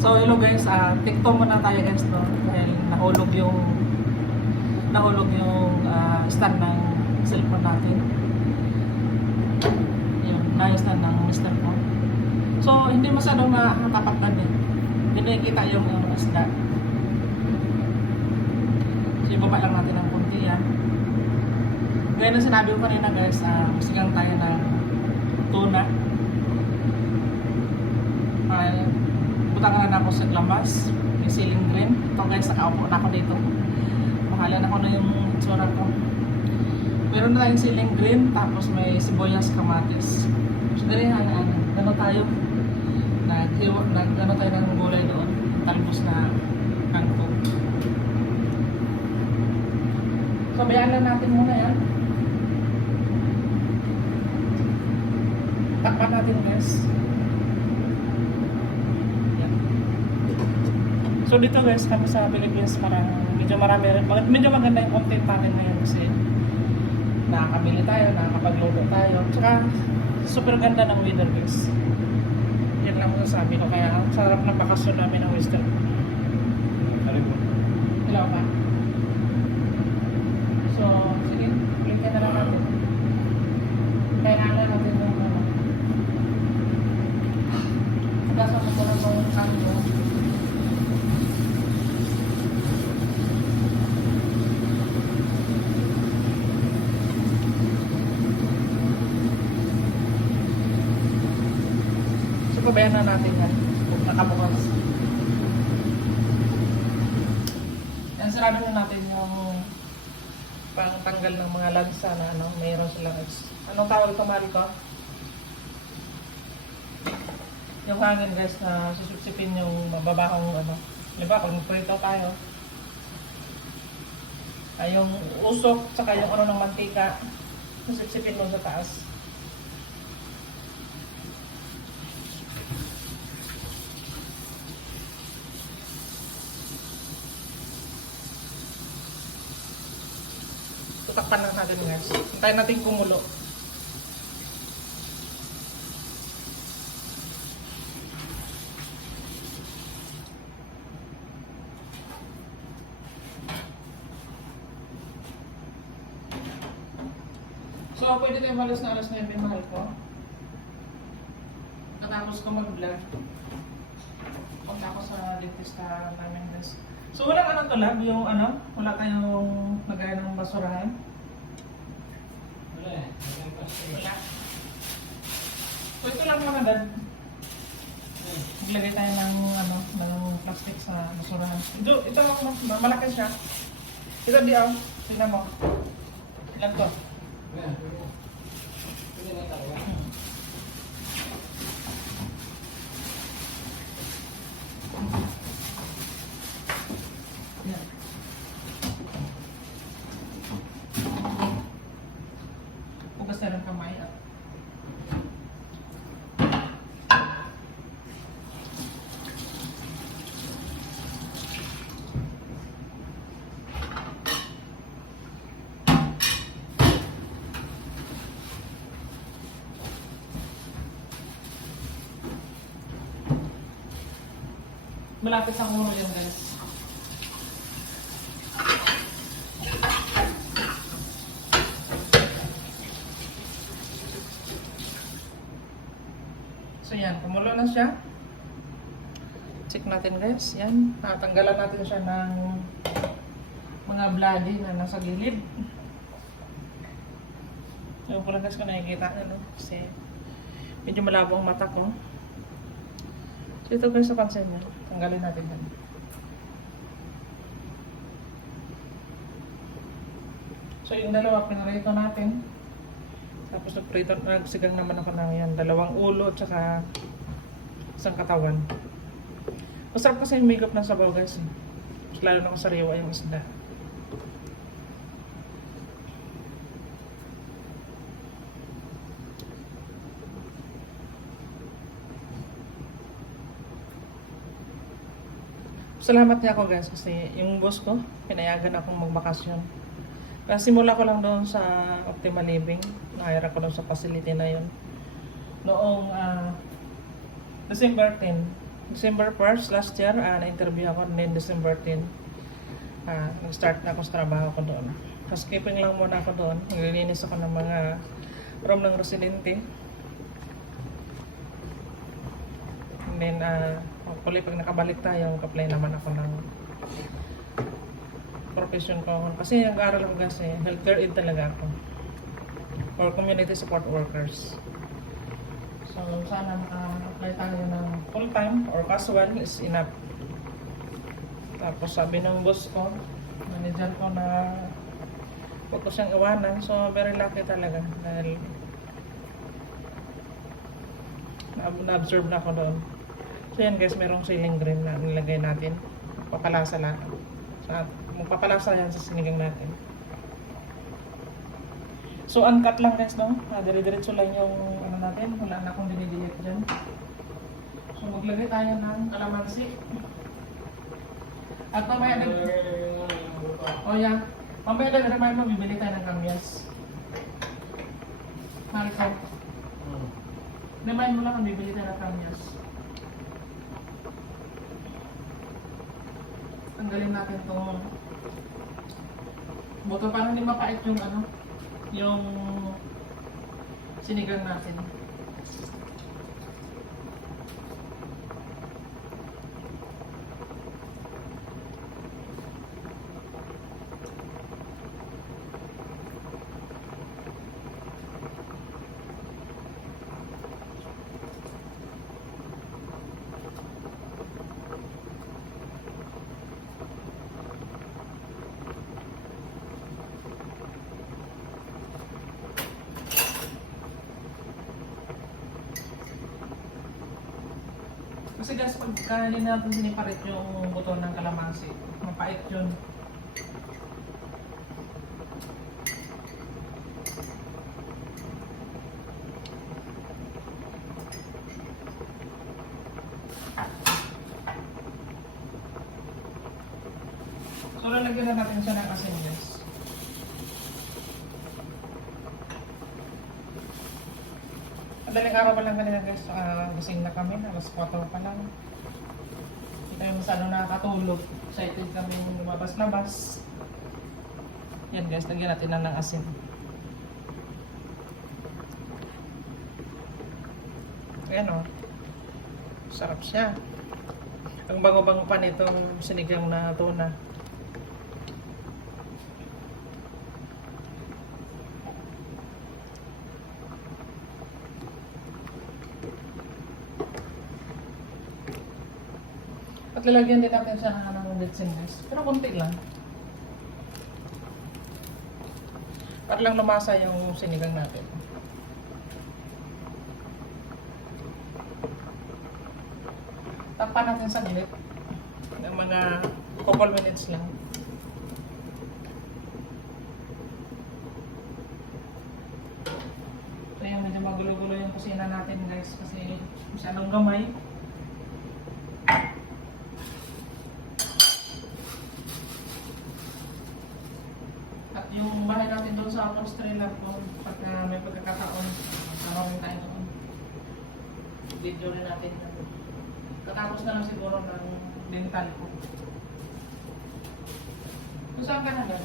So hello guys, TikTok muna tayo guys no dahil nahulog yung stand ng cellphone natin. Yung na-stand ng mister ko. So hindi masyadong nakatapat na din. Hindi nakikita yung isda. So ibaba lang natin ng konti yan. Gaya na sinabi ko kanina guys, sigang tayo ng tuna. Butangan na ako sa labas, may ceiling green. Ito guys, nakaupo na ako dito. Mahalan ako na yung itsura ko. Meron na tayong ceiling green, tapos may sibuyas, kamatis. So dali ano tayo? Nag-ano tayo ng gulay doon. Talbos na kangkong. So bayaan lang natin muna yan. Takpan natin guys. So dito guys, kami sa Philippines parang medyo maganda yung content natin ngayon kasi nakakabili tayo, nakakapagluto tayo. Tsaka super ganda ng weather guys. Yan lang masasabi ko, kaya ang sarap ng bakasyon namin ng Western. Hello pa. So, sige, click na lang natin. Kaya nalang natin yung pagkasama ko lang yung kanyo. Pabayaan na natin yan kung nakabukas. Yan, sarado na natin yung pangtanggal ng mga lansa na mayroon silang anong tawag ito, Mariko? Yung hangin guys na susupsipin yung mababahong diba, pag prito tayo yung usok tsaka yung ng mantika susupsipin mo sa taas. Tutakpan lang natin guys. Hintayin natin kumulo. So, pwede tayo malas na alas 9, mahal ko. Natapos ko mag-vlog. Punta ako sa dentista namin guys. So, walang tulad yung wala tayong lagay ng basurahan. Wala. So, ito lang mga dad. Maglagay tayo ng plastic sa basurahan. Ito malaki siya. Ito di tingnan mo. Ilan to? Hugas na ng kamay malapit sa ulo yan guys. So yan, kumulo na siya. Check natin guys. Yan, tanggalan natin siya ng mga bloody na nasa gilid. Yung pala guys ko nakikita kasi medyo malabo ang mata ko. So ito guys sa pansin niya. Tanggalin natin yan. So yung dalawa pinarito natin. Tapos nagsigang naman ako ng yan. 2 ulo at saka isang katawan. Masarap kasi yung makeup ng sabaw guys. Mas lalo na kung sariwa yung isda. Salamat niya ako guys kasi yung boss ko, pinayagan akong magbakasyon. Simula ko lang doon sa Optima Living. Nakahira ko doon sa facility na yun. Noong December 10. December 1st last year, na-interview ako, then December 10. Nag-start na ako sa trabaho ko doon. Housekeeping lang muna ako doon. Naglilinis ako ng mga room ng residente. And then, hopefully pag nakabalik tayo, mag-apply naman ako ng profession ko. Kasi ang aral ko kasi, healthcare aid talaga ako. Or community support workers. So, sana maka-apply tayo ng full-time or casual is enough. Tapos sabi ng boss ko, manager ko na huwag ko siyang iwanan. So, very lucky talaga dahil na-observe na ako doon. So, yan guys, merong ceiling green na nilagay natin. Papalasa lang. Magpapalasa yan sa sinigang natin. So, uncut lang guys, no? Dire-diretso lang yung ano natin. Wala na akong dinidilit dyan. So, maglagay tayo ng kalamansi. At mamaya yeah. Mamaya nag-remind mo, bibili tayo ng kamyas. Mariko. Remind mo lang, bibili tayo ng kamyas. Tanggalin natin itong buto para hindi mapait yung ano, yung sinigang natin. Kasi guys, pag hindi natin siniparit yung buto ng kalamansi, mapait yun. So, lalagyan na natin siya ng asin guys. Madaling araw pa lang kanina guys, gising na kami, alas 4 pa lang. Hindi tayo masyado nakakatulog. Excited kami lumabas-labas. Yan guys, lagyan natin na ng asin. Ayan o. Sarap siya. Ang bango-bango pa nitong sinigang na tuna. At lalagyan din natin siya ng bitsin guys. Pero konti lang. Para lang lumasa yung sinigang natin. Takpan natin sa gilid. Ng mga couple minutes lang. So yan, medyo magulo-gulo yung kusina natin guys. Kasi masyadong gamay. Yung bahay natin doon sa Australia po, pagka may pagkakataon, naroon tayo doon. Video rin natin. Katapos na lang siguro ng dental ko. Kung saan ka na ba?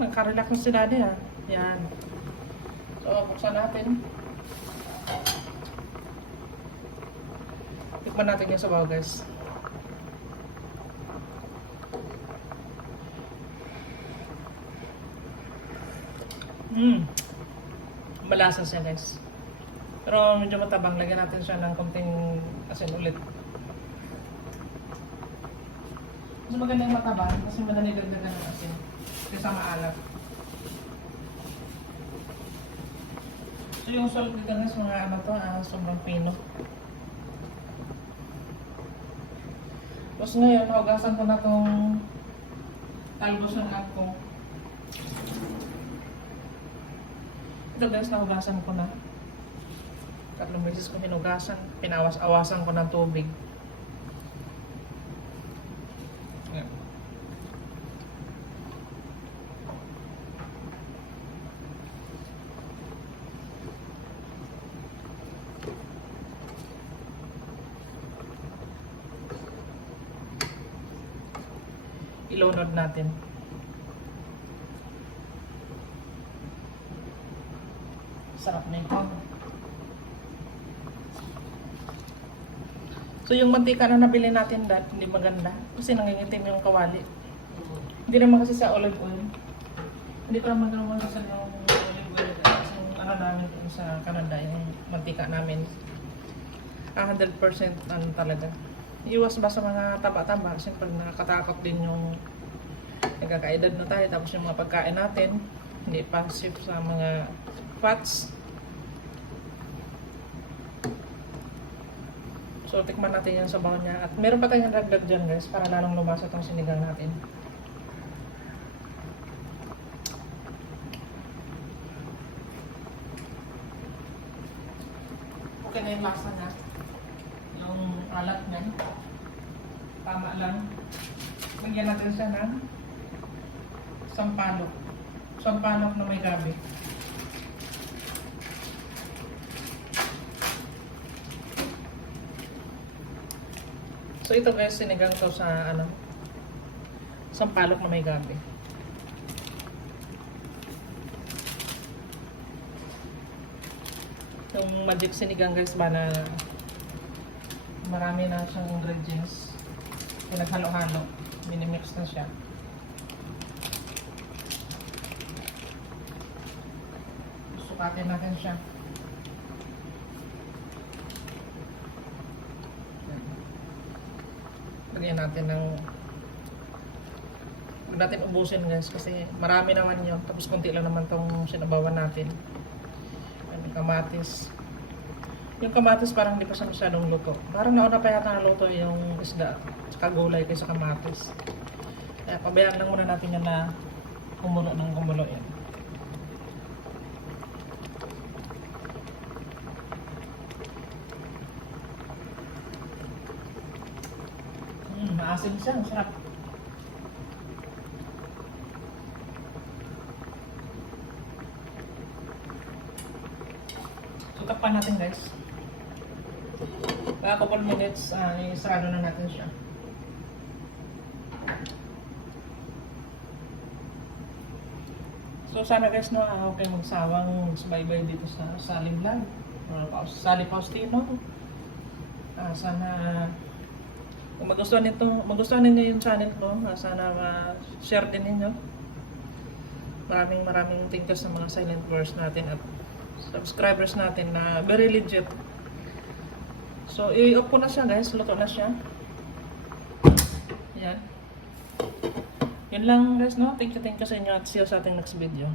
Nagka-relax na si daddy ha. Yan. So, buksan natin. Tikman natin yung sabaw guys. Malasa siya guys. Pero medyo matabang. Lagyan natin siya ng konting asin ulit. Mas maganda yung matabang kasi madali dagdagan ng asin. Kaysa maalat. So yung salt dito guys, mga ano to, sobrang pino. Tapos ngayon, naugasan ko na itong talbos ng ako. Ito guys, naugasan ko na. 3 beses ko hinugasan. Pinawas-awasan ko ng tubig. Ayan. ilunod natin. Sarap na ito. So yung mantika na nabili natin dati, hindi maganda. Kasi nangingitim yung kawali. Hindi naman kasi sa olive oil. Hindi ko naman sa yung olive oil. Kasi yung ano namin sa Canada, yung mantika namin. 100% ano talaga. Iwas ba sa mga taba-taba? Kasi pag nakakatakot din yung nagkakaedad na tayo. Tapos yung mga pagkain natin, hindi passive sa mga fats. So, tikman natin yung sabaw niya. At meron pa tayong dagdag dyan guys, para lalong lumasa itong sinigang natin. Okay na yung lasa niya. Yung alat niya. Tama lang. Lagyan natin siya ng sampalok. Sampalok na may gabi. So ito guys, sinigang to sa ano, sampalok na may gabi. Yung magic sinigang guys ba na marami na siyang ingredients. Pinaghalo-halo. Minimix na siya. Sukatin natin siya. Lagyan natin ng huwag natin ubusin guys kasi marami naman yun, tapos konti lang naman tong sinabawan natin. Yung kamatis, yung kamatis parang hindi pa siya masyadong luto, parang nauna pa yata naluto yung isda tsaka gulay kaysa kamatis, kaya pabayaan lang muna natin yan na kumulo ng kumulo yan. Maasim siya, masarap. So, takpan natin guys. Kaya couple minutes, isarado na natin siya. So, sana guys, no, okay magsawang subaybay dito sa Salim Vlog. Sally Faustino. Sana kung magustuhan ninyo yung channel ko, sana share din ninyo. Maraming thank you sa mga silent viewers natin at subscribers natin na very legit. So, i-off ko na siya guys, luto na siya. Yan. Yun lang guys, no? Thank you sa inyo at see you sa ating next video.